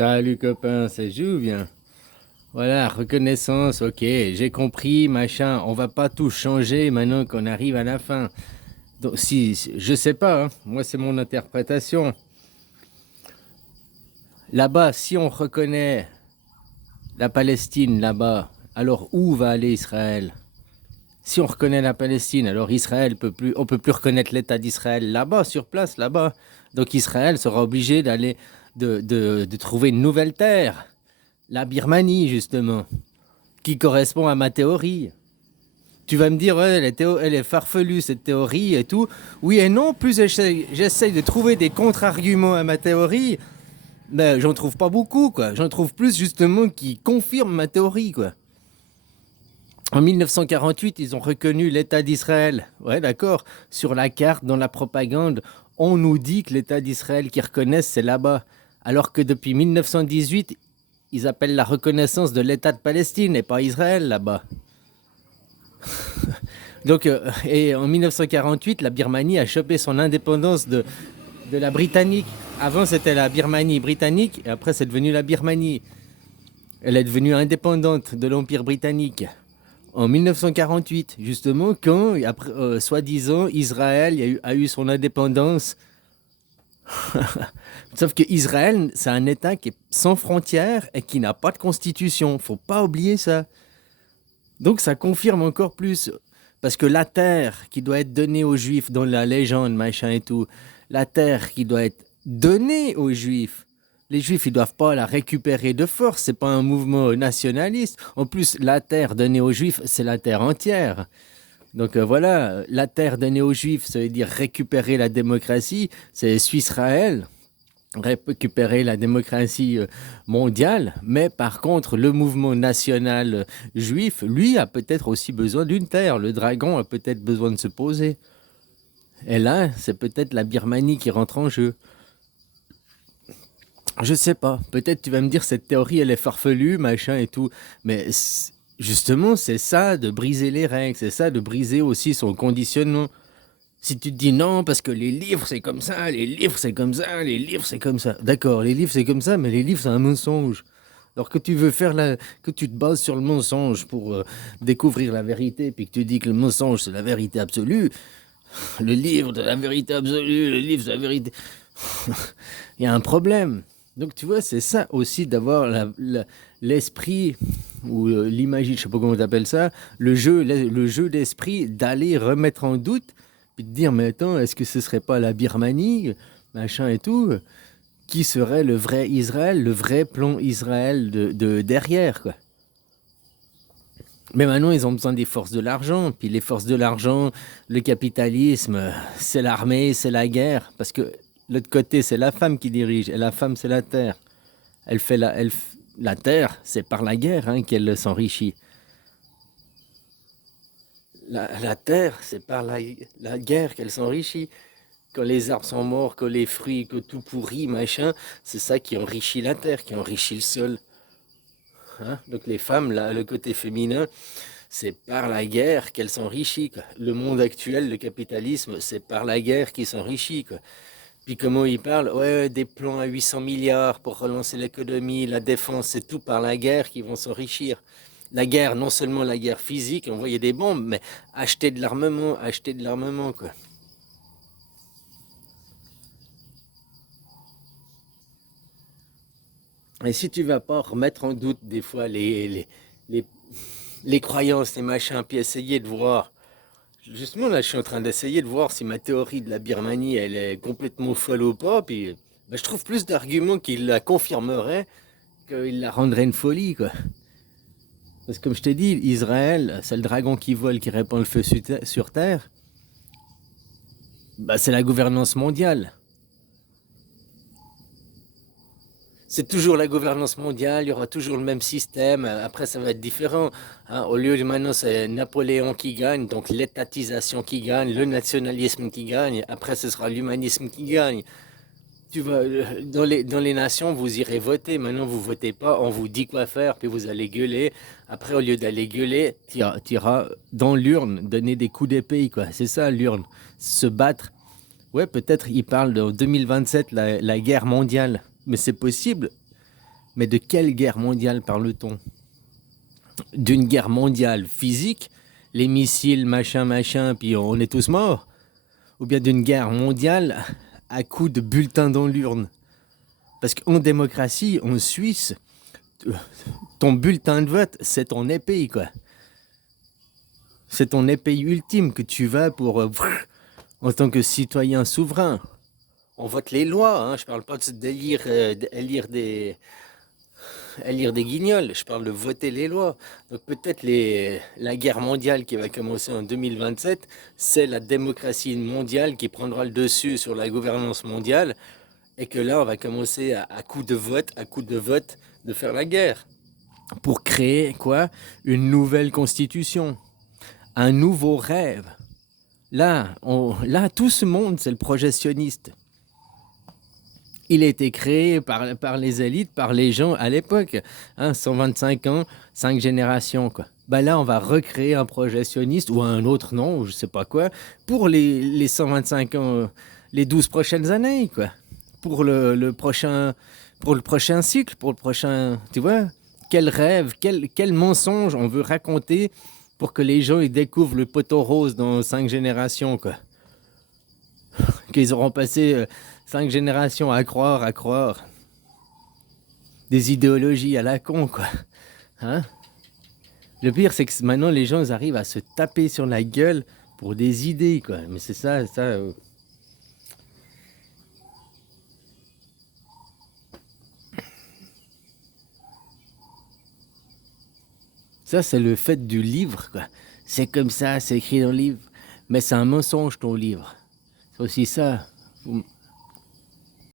Salut copain, ça joue bien. Voilà, reconnaissance, ok, j'ai compris, machin, on va pas tout changer maintenant qu'on arrive à la fin. Donc je sais pas, hein, moi c'est mon interprétation. Là-bas, si on reconnaît la Palestine là-bas, alors où va aller Israël? Si on reconnaît la Palestine, alors Israël peut plus, on peut plus reconnaître l'État d'Israël là-bas, sur place, là-bas. Donc Israël sera obligé d'aller, de trouver une nouvelle terre, la Birmanie justement, qui correspond à ma théorie. Tu vas me dire, ouais, elle est farfelue cette théorie et tout. Oui et non, plus j'essaye de trouver des contre-arguments à ma théorie, mais j'en trouve pas beaucoup, quoi. J'en trouve plus justement qui confirment ma théorie, quoi. En 1948, ils ont reconnu l'État d'Israël. Ouais, d'accord. Sur la carte, dans la propagande, on nous dit que l'État d'Israël qu'ils reconnaissent, c'est là-bas. Alors que depuis 1918, ils appellent la reconnaissance de l'État de Palestine et pas Israël là-bas. Donc, et en 1948, la Birmanie a chopé son indépendance de la Britannique. Avant, c'était la Birmanie britannique, et après, c'est devenu la Birmanie. Elle est devenue indépendante de l'Empire britannique. En 1948, justement, quand, après, soi-disant, Israël a eu son indépendance. Sauf que Israël, c'est un État qui est sans frontières et qui n'a pas de constitution. Faut pas oublier ça. Donc ça confirme encore plus. Parce que la terre qui doit être donnée aux Juifs dans la légende, machin et tout, la terre qui doit être donnée aux Juifs, les Juifs, ils doivent pas la récupérer de force. C'est pas un mouvement nationaliste. En plus, la terre donnée aux Juifs, c'est la terre entière. Donc voilà, la terre donnée aux Juifs, ça veut dire récupérer la démocratie. C'est Israël récupérer la démocratie mondiale, mais par contre, le mouvement national juif, lui, a peut-être aussi besoin d'une terre. Le dragon a peut-être besoin de se poser. Et là, c'est peut-être la Birmanie qui rentre en jeu. Je sais pas. Peut-être tu vas me dire cette théorie, elle est farfelue, machin et tout. Mais justement, c'est ça de briser les règles. C'est ça de briser aussi son conditionnement. Si tu te dis non, parce que les livres c'est comme ça, les livres c'est comme ça, les livres c'est comme ça. D'accord, les livres c'est comme ça, mais les livres c'est un mensonge. Alors que tu veux faire que tu te bases sur le mensonge pour découvrir la vérité, puis que tu dis que le mensonge c'est la vérité absolue, le livre de la vérité absolue, le livre de la vérité. Il y a un problème. Donc tu vois, c'est ça aussi d'avoir l'esprit ou l'imagie, je sais pas comment tu appelles ça, le jeu d'esprit d'aller remettre en doute puis de dire, mais attends, est-ce que ce serait pas la Birmanie, machin et tout, qui serait le vrai Israël, le vrai plan Israël de derrière, quoi. Mais maintenant, ils ont besoin des forces de l'argent. Puis les forces de l'argent, le capitalisme, c'est l'armée, c'est la guerre. Parce que l'autre côté, c'est la femme qui dirige. Et la femme, c'est la terre. La terre, c'est par la guerre hein, qu'elle s'enrichit. La terre, c'est par la guerre qu'elle s'enrichit. Quand les arbres sont morts, que les fruits, que tout pourrit, machin, c'est ça qui enrichit la terre, qui enrichit le sol. Hein. Donc les femmes, là, le côté féminin, c'est par la guerre qu'elles s'enrichissent. Quoi. Le monde actuel, le capitalisme, c'est par la guerre qu'il s'enrichit. Quoi. Puis comment ils parlent? Ouais, des plans à 800 milliards pour relancer l'économie, la défense, c'est tout par la guerre qu'ils vont s'enrichir. La guerre, non seulement la guerre physique, envoyer des bombes, mais acheter de l'armement, quoi. Et si tu vas pas remettre en doute des fois les, les croyances, les machins, puis essayer de voir. Justement, là, je suis en train d'essayer de voir si ma théorie de la Birmanie, elle est complètement folle ou pas. Puis, ben, je trouve plus d'arguments qui la confirmeraient qu'il la rendrait une folie, quoi. Parce que comme je t'ai dit, Israël, c'est le dragon qui vole, qui répand le feu sur Terre. Bah, c'est la gouvernance mondiale. C'est toujours la gouvernance mondiale, il y aura toujours le même système. Après, ça va être différent. Hein. Au lieu de maintenant, c'est Napoléon qui gagne, donc l'étatisation qui gagne, le nationalisme qui gagne. Après, ce sera l'humanisme qui gagne. Dans les nations, vous irez voter. Maintenant, vous votez pas, on vous dit quoi faire, puis vous allez gueuler. Après, au lieu d'aller gueuler, tu iras dans l'urne donner des coups d'épée, quoi. C'est ça, l'urne. Se battre. Ouais, peut-être il parle de 2027, la guerre mondiale. Mais c'est possible. Mais de quelle guerre mondiale parle-t-on? D'une guerre mondiale physique, les missiles, machin, puis on est tous morts? Ou bien d'une guerre mondiale à coups de bulletins dans l'urne? Parce qu'en démocratie, en Suisse, ton bulletin de vote, c'est ton épée, quoi. C'est ton épée ultime que tu vas pour, en tant que citoyen souverain. On vote les lois, hein. Je parle pas d'élire des guignols, je parle de voter les lois. Donc peut-être la guerre mondiale qui va commencer en 2027, c'est la démocratie mondiale qui prendra le dessus sur la gouvernance mondiale, et que là, on va commencer à coup de vote, de faire la guerre. Pour créer quoi? Une nouvelle constitution, un nouveau rêve. Là, tout ce monde, c'est le projet sioniste. Il a été créé par les élites, par les gens à l'époque. 125 ans, 5 générations, quoi. Ben là, on va recréer un projet sioniste ou un autre nom, ou je sais pas quoi, pour les 125 ans, les 12 prochaines années, quoi. Pour le prochain cycle, pour le prochain... Tu vois? Quel rêve, quel mensonge on veut raconter pour que les gens ils découvrent le poteau rose dans 5 générations, quoi. Qu'ils auront passé 5 générations à croire. Des idéologies à la con, quoi. Hein? Le pire, c'est que maintenant, les gens ils arrivent à se taper sur la gueule pour des idées, quoi. Mais c'est ça... Ça, c'est le fait du livre, quoi. C'est comme ça, c'est écrit dans le livre. Mais c'est un mensonge, ton livre. C'est aussi ça.